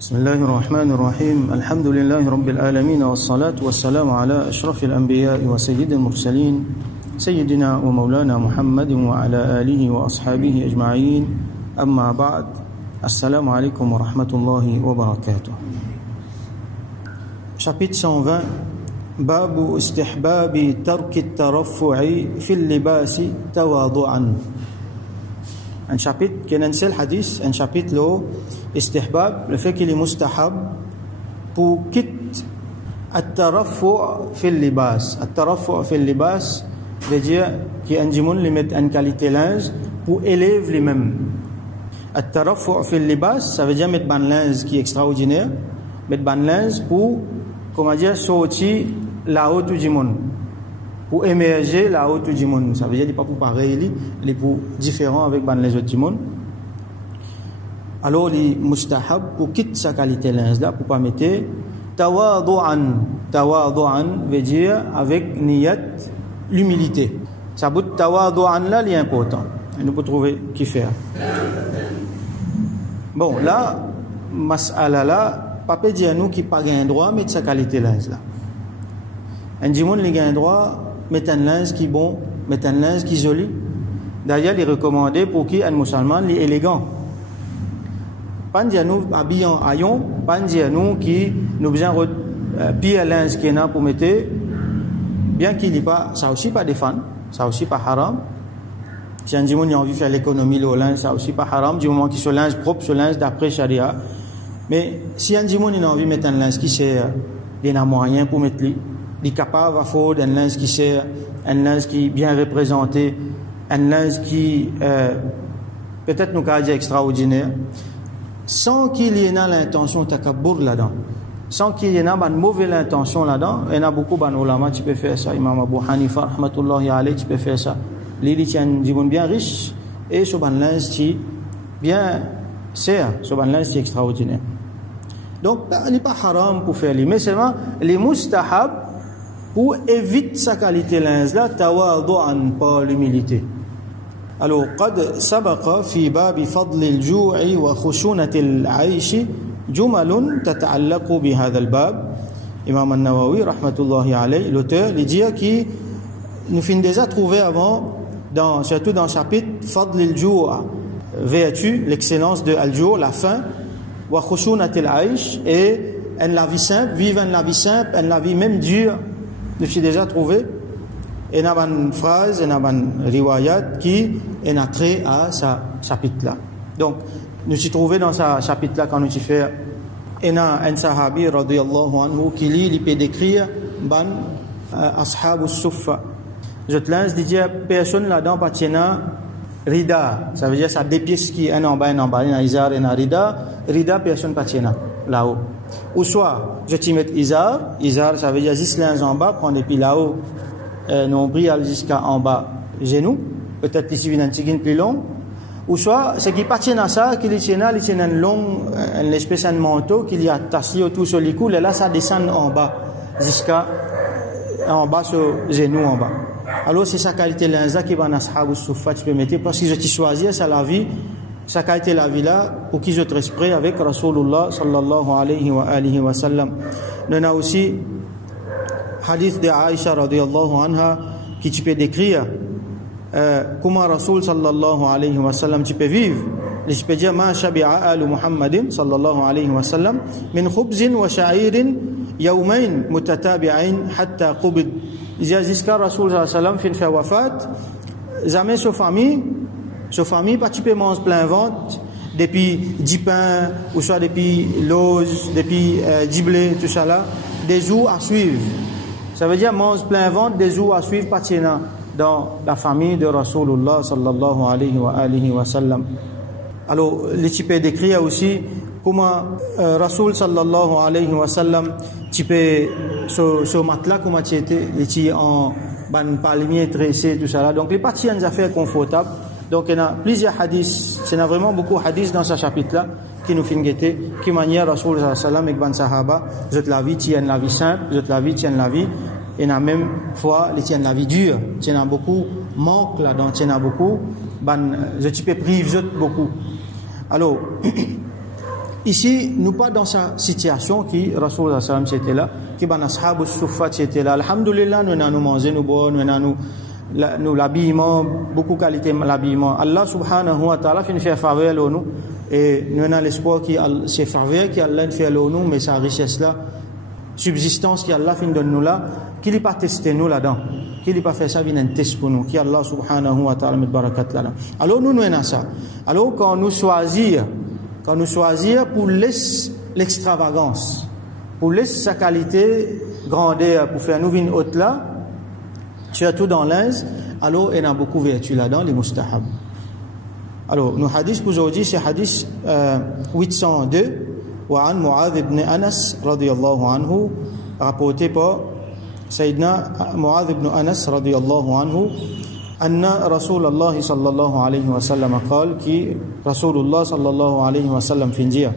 بسم الله الرحمن الرحيم الحمد لله رب العالمين والصلاة والسلام على أشرف الأنبياء وسيد المرسلين سيدنا ومولانا محمد وعلى آله وأصحابه أجمعين أما بعد السلام عليكم ورحمة الله وبركاته. Chapitre 120 باب استحباب ترك الترفع في اللباس تواضعا. Un chapitre qui est un seul hadith, un chapitre là, istihbab, le fait qu'il est mustahab pour quitter at-tarafu' fi al-libas. At-tarafu' fi al-libas veut dire qu'un jimoun lui met une qualité linge pour élever lui-même. At-tarafu' fi al-libas, ça veut dire mettre ban linge qui est extraordinaire, mettre ban linge pour, comment dire, sortir la haute du jimoun. Pour émerger la haute du monde. Ça veut dire qu'il n'est pas pour pareil, il est pour différent avec les autres du monde. Alors, il est mustahab pour quitter sa qualité là pour pas mettre tawadu'an. Tawadu'an veut dire avec niyat, l'humilité. Ça bout tawadu'an là, il est important. Il nous peut trouver qui faire. Bon, là, mas'ala là, papa dit à nous qu'il n'a pas un droit à mettre sa qualité là. Un du monde, il a un droit mettre un linge qui est bon, mettre un linge qui est joli. D'ailleurs, il est recommandé pour qui un musulman est élégant. Pas dire nous habillons aillons, pas dire nous qui nous besoin pire linge qui est là pour mettre, bien qu'il n'est pas, ça aussi pas défendre, ça aussi pas haram. Si un dimanche il a envie de faire l'économie le linge, ça aussi pas haram, du moment qu'il se linge propre, se linge d'après charia. Mais si un dimanche il a envie de mettre un linge qui sert, il n'a moyen pour mettre lui. Il est capable à faire un linge qui sert, un linge qui est bien représenté, un linge qui peut-être nous a dit extraordinaire, sans qu'il y ait l'intention de takabbur là-dedans, sans qu'il y ait une mauvaise intention là-dedans. Il y a beaucoup d'ulama qui peuvent faire ça. Imam Abu Hanifa, rahmatullahi alayhi, qui peut faire ça. Il tient un divan bien riche et ce linge qui bien sert, ce linge qui est extraordinaire. Donc, il n'est pas haram pour faire les, mais seulement les mustahab pour éviter sa qualité linge là, tawadu'an, par l'humilité. Alors, قد سبق في باب فضل الجوع وخشونة العيش جمل تتعلق بهذا الباب. Imam An-Nawawi, rahmatullahi alayhi, l'auteur, il dit que nous finissons déjà trouvé avant, surtout dans le chapitre فضل الجوع, vertu, l'excellence de al-ju', la faim, wa khushunatil العيش, et la vie simple, vivre la vie simple, la vie même dure. Nous avons déjà trouvé une phrase, une riwayat qui est trait à ce chapitre-là. Donc, nous avons trouvé dans ce chapitre-là, quand nous avons fait un sahabi, radiyallahu anhu, qui lit, il peut décrire ashab al-suffa. Je te lance de dire, personne là-dedans pas tiennant rida. Ça veut dire, ça des pièces qui un en bas, un izar, un rida. Rida, personne pas tiennant là-haut. Ou soit, je t'y mets izar, ça veut dire juste linge en bas, prendre depuis là-haut, nombril jusqu'à en bas, genou, peut-être ici une tigine plus longue. Ou soit, ce qui appartient à ça, qu'il y a une longue, une espèce de manteau, qu'il y a tassé autour sur les coups, et là, ça descend en bas, jusqu'à en bas, sur genou en bas. Alors, c'est sa qualité linge qui va dans ashab al-suffa, tu peux mettre, parce que je t'y choisis, c'est la vie. Sa qualité la vie là pour qui je te respecte avec Rasulullah sallallahu alayhi wa alihi wa sallam. Nous avons aussi hadith de Aïcha radiyallahu anha qui tu peux décrire comment Rasul sallallahu alayhi wa sallam tu peux vivre. Je peux dire ma shabi'a al Muhammadin sallallahu alayhi wa sallam min khubzin wa sha'irin yawmayn mutatabi'ain hatta qubid. Il y a jusqu'à Rasul sallallahu alayhi wa sallam fin fait wafat, jamais sa famille, pas tu peux manger plein ventre, depuis 10 pains, ou soit depuis l'ose, depuis 10 blés, tout ça là, des jours à suivre. Ça veut dire manger plein ventre, des jours à suivre, pas dans la famille de Rasulullah sallallahu alayhi wa alihi wa sallam. Alors, les types décrire aussi comment Rasul sallallahu alayhi wa sallam, tu peux, ce matelas, comment tu étais, les en palmier tressé, tout ça là. Donc, les parties ont des affaires confortables. Donc, il y a plusieurs hadiths, il y a vraiment beaucoup de hadiths dans ce chapitre-là qui nous font guetter, qui manière Rasul sallallahu alayhi wa sallam et ban sahaba, je te la vie, tiennent la vie simple, je te la vie, tiennent la vie, et la même fois, ils tiennent la vie dure, tiennent beaucoup, manque là-dedans, tiennent beaucoup, je te peux priver beaucoup. Alors, ici, nous pas dans sa situation qui, Rasulullah sallam c'était là, qui ban ashab as-suffat c'était là. Alhamdulillah, nous avons mangé, nous boire, nous l'habillement, beaucoup de qualité l'habillement. Allah subhanahu wa ta'ala fait une faveur à nous et nous avons l'espoir que c'est faveur qui Allah fait à nous, mais sa richesse là, subsistance qui Allah fait donne nous là, qu'il n'a pas testé nous là-dedans, qu'il n'a pas fait ça, il un test pour nous, qui Allah subhanahu wa ta'ala met barakat là-dedans. Alors nous avons ça. Alors quand nous choisir pour laisser l'extravagance, pour laisser sa qualité grandeur, pour faire nous une haute là, surtout dans l'Inde, alors il y a beaucoup de vertus là-dedans, les mustahab. Alors, nos hadiths pour aujourd'hui, c'est hadith 802, وعن معاذ بن أنس رضي الله عنه, rapporté par Sayyidina Mu'adh ibn Anas رضي الله عنه, أن رسول الله صلى الله عليه وسلم قال كي رسول الله صلى الله عليه وسلم في نجيا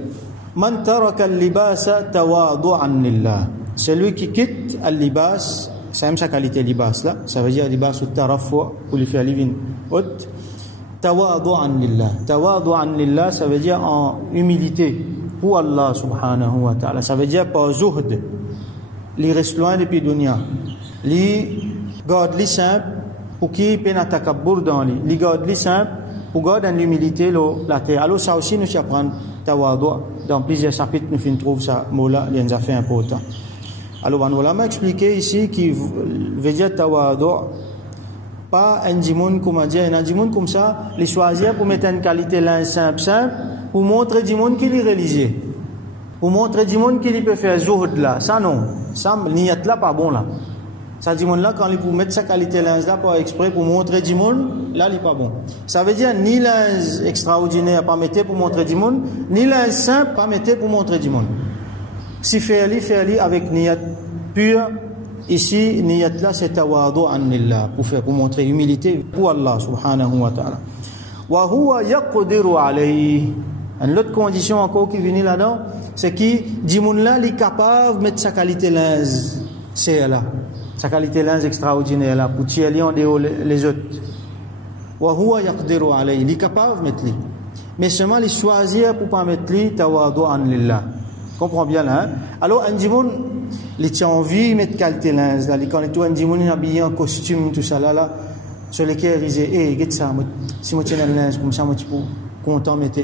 من ترك اللباس تواضعا لله, celui qui quitte le libas, ça aime sa qualité libas là, ça veut dire libas ou tarafu pour lui faire livin haute, tawadu'an lillah, ça veut dire en humilité pour Allah subhanahu wa ta'ala, ça veut dire pas zuhd, li reste loin depuis dunya, li garde li simple pour qui peine à takabbur dans li garde li simple pour garder en humilité la terre. Alors ça aussi nous apprend tawadu', dans plusieurs chapitres nous trouve ça mot là, il y a fait important. Alors on va expliquer ici qui veut dire tawadu', pas un djimoun comme dire un djimoun comme ça, les choisir pour mettre une qualité là simple pour montrer djimoun qu'il est religieux, pour montrer djimoun qu'il peut faire zuhd là, ça non, ça niyat là pas bon là, ça djimoun là quand il pour mettre sa qualité là pas exprès pour montrer djimoun là il pas bon, ça veut dire ni linge extraordinaire pas mettre pour montrer djimoun, ni linge simple pas mettre pour montrer djimoun. Si faire avec niyat pure, ici niyat là c'est tawadu'an lillah, pour montrer humilité pour Allah subhanahu wa ta'ala. Wa huwa yaqdiru alayhi. Une autre condition encore qui vient là-dedans, c'est que dimoun là il est capable de mettre sa qualité linge, c'est là, sa qualité linge extraordinaire là pour tirer en dehors les autres. Wa huwa yaqdiru alayhi, il est capable de mettre lui, mais seulement il choisir pour pas mettre lui tawadu'an lillah. Comprends bien là, hein? Alors un djimoun il tient envie de mettre qualité linge là, quand tout un djimoun habillé en costume tout ça là sur lesquels il disait regarde ça, si moi tiens un linge comme ça moi tu peux content mettre,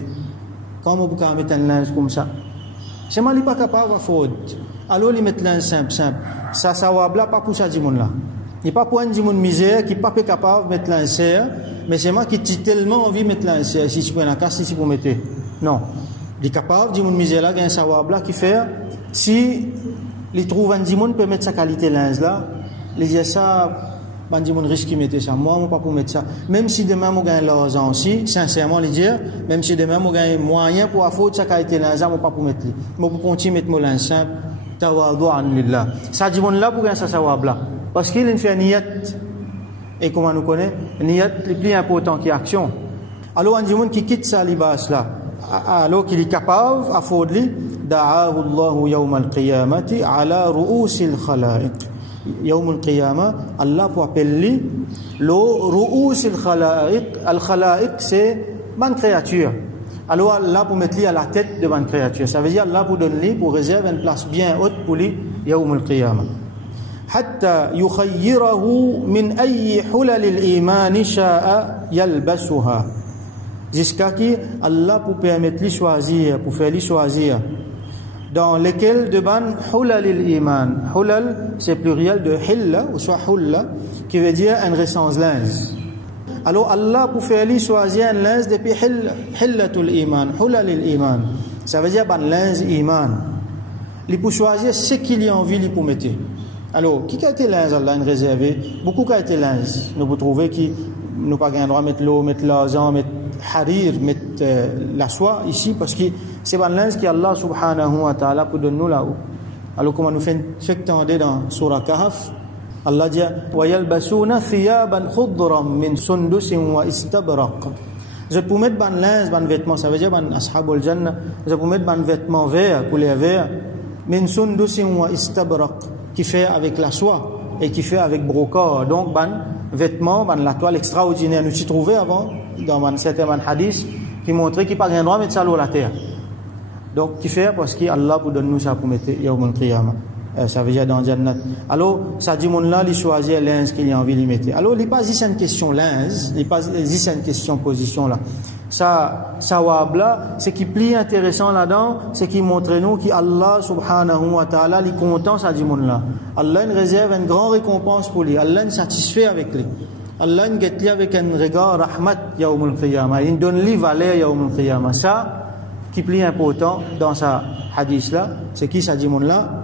quand moi peux mettre un linge comme ça, c'est moi il pas capable de faire, alors il met linge simple ça va là pas pour ça djimoun là, il pas pour un djimoun misère qui pas capable de mettre linge serre, mais c'est moi qui t'ai tellement envie de mettre linge serre, si tu prends la casse si tu peux mettre, non, il est capable djimoun misère là, il y a un savoir là qui fait, si il trouve un djimoun peut mettre sa qualité linge là, il dit ça un djimoun risque de mettre ça, moi pas pour mettre ça, même si demain moi gagne l'argent aussi, sincèrement il dire, même si demain moi gagne moyen pour affronter sa qualité linge, moi pas pour mettre, moi pour continuer mettre mon linge simple, tawadu'an lillah. Ça djimoun là pour gagner ça savoir là, parce qu'il fait niyat, et comment nous connaît, niyat le plus important qui action. Alors un djimoun qui quitte sa libas là, alors qu'il est capable à faire da'ahu Allah yawm al-qiyamati ala ru'us al-khalaiq. Yawm al-qiyamah, Allah pour appeler le ru'us al-khalaiq. Al-khalaiq c'est une créature. Alors Allah pour mettre lui à la tête de une créature. Ça veut dire Allah pour donner pour réserver une place bien haute pour lui yawm al-qiyamah. Hatta yukhayyirahu min ayyi hulal al-iman sha'a yalbasuha. Jusqu'à qui Allah pour permettre lui choisir, pour faire lui choisir dans lesquels de ban hulal al-iman. Hulal c'est pluriel de hilla ou soit hulla qui veut dire un ressemblance linge. Alors Allah pour faire lui choisir un linge depuis hillatul iman, hulal al-iman. Ça veut dire ban linge iman. Il pour choisir ce qu'il y a envie lui pour mettre. Alors qui a été linge Allah une réservé, beaucoup qui a été linge. Nous vous trouvez qui nous pas gain droit mettre l'eau, mettre l'argent, mettre harir, mettre la soie ici parce que c'est un linge qui Allah subhanahu wa ta'ala pour donner nous là-haut. Alors comment nous fait tendre dans surah Kahf, Allah dit wa yalbasuna thiyaban khudran min sundus wa istabraq. Je peux mettre ban linge, ban vêtements, ça veut dire ban ashabul jannah, je peux mettre ban vêtements verts, couleur vert, min sundus wa istabraq qui fait avec la soie et qui fait avec brocart. Donc ban vêtements, ban la toile extraordinaire nous s'y trouvait avant dans certains hadiths qui montraient qu'il pas gain droit mettre ça l'eau la terre. Donc, qui fait? Parce qu'Allah pour donner nous ça pour mettre Yawm al-Qiyamah. Ça veut dire dans Jannat. Alors, ça dit mon là, il choisit l'ins qu'il a envie de mettre. Alors, il n'est pas juste une question l'ins, il n'est pas juste une question position là. Ça wabla, c'est qui plus intéressant là-dedans, c'est qui montre nous qu'Allah subhanahu wa ta'ala, il est content, ça dit mon là. Allah il réserve une grande récompense pour lui. Allah il satisfait avec lui. Allah il guette lui avec un regard rahmat Yawm al-Qiyamah. Il donne lui valeur Yawm al-Qiyamah. Ça, qui est plus important dans sa hadith là, c'est qui ça dit mon là?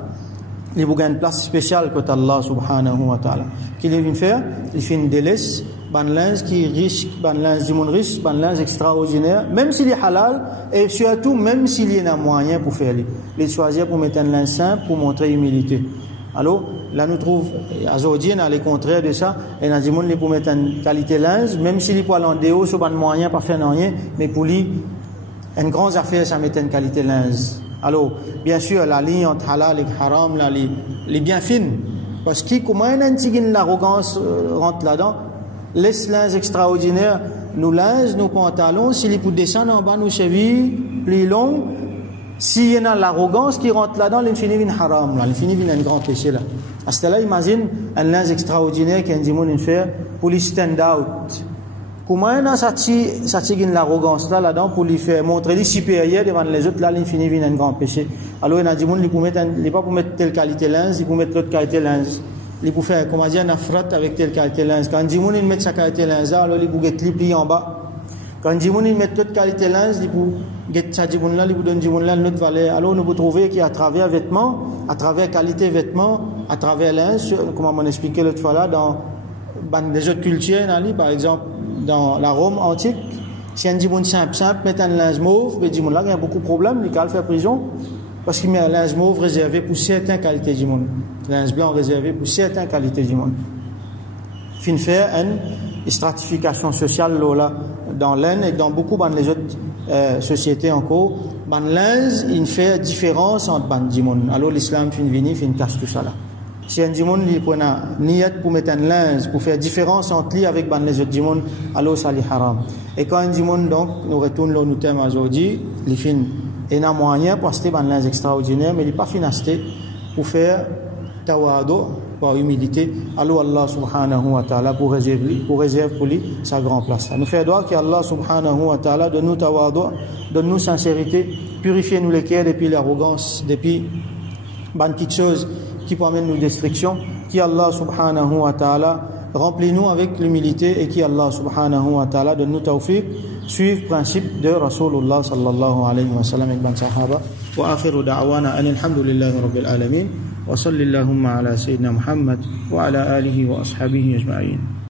Il y a une place spéciale côté Allah subhanahu wa ta'ala. Qu'il vient faire, il fait une délaisse, ban linge qui est riche, ban linge du monde riche, ban linge extraordinaire, même s'il est halal, et surtout même s'il y a un moyen pour faire lui. Il choisir pour mettre un linge simple, pour montrer humilité. Alors, là nous trouve, aujourd'hui, on a le contraire de ça, et on a dit monde pour mettre une qualité linge, même s'il est pas en déo, sur ban moyen, pas faire rien, mais pour lui, une grande affaire, ça mettre une qualité linge. Alors, bien sûr, la ligne entre halal et haram, là, elle est bien fine. Parce que, comment l'arrogance rentre là-dedans, les linges extraordinaires, nos linges, nos pantalons, s'il est pour descendre en bas, nos chevilles, plus longs, s'il y a l'arrogance qui rentre là-dedans, il finit une haram, là, il finit un grand péché, là. À ce là imagine un linge extraordinaire qu'un dimon fait pour les stand out. Comment on a sorti l'arrogance là-dedans pour lui faire montrer les supérieurs devant les autres, là, il finit un grand péché. Alors, il a dit, il n'est pas pour mettre telle qualité linge, il pour mettre l'autre qualité linge. Il pour faire, comment dire, un frotte avec telle qualité linge. Quand il met sa qualité linge, alors il pour mettre les plis en bas. Quand il met l'autre qualité linge, il pour mettre sa djimoun là, il pour donner djimoun là une autre valeur. Alors, nous pouvons trouver qu'à travers vêtements, à travers qualité vêtements, à travers linge, comment on expliqué l'autre fois là, dans les autres cultures, par exemple, dans la Rome antique, si un djimoun simple, met un linge mauve, le djimoun là, il y a beaucoup de problèmes, il va faire prison, parce qu'il met un linge mauve réservé pour certaines qualités du monde. Linge blanc réservé pour certaines qualités du monde. Fin faire une stratification sociale là, dans l'Inde et dans beaucoup de autres sociétés encore. Dans linge, il fait différence entre les gens. Alors l'islam fin venir, fin casse tout ça là. Si un djimoun il prend niyat pour mettre un linge pour faire différence entre lui avec les autres djimoun, alors ça est haram. Et quand un djimoun donc nous retourne là nous thème aujourd'hui, il fin et n'a moyen pour acheter un linge extraordinaire, mais il n'est pas fin acheter pour faire tawadu par humilité. Alors Allah subhanahu wa ta'ala pour réserver pour lui sa grande place. Nous fait droit que Allah subhanahu wa ta'ala donne nous tawadu, donne nous sincérité, purifie nous les cœurs depuis l'arrogance, depuis ban petites choses qui promènent nos destructions, qui Allah subhanahu wa ta'ala remplit nous avec l'humilité et qui Allah subhanahu wa ta'ala donne nous tawfiq, suivre le principe de Rasulullah sallallahu alayhi wa sallam et ban sahaba. Wa akhiru da'wana alhamdulillahi rabbil alamin wa sallallahu ala sayyidina Muhammad wa ala alihi wa ashabihi ajma'in.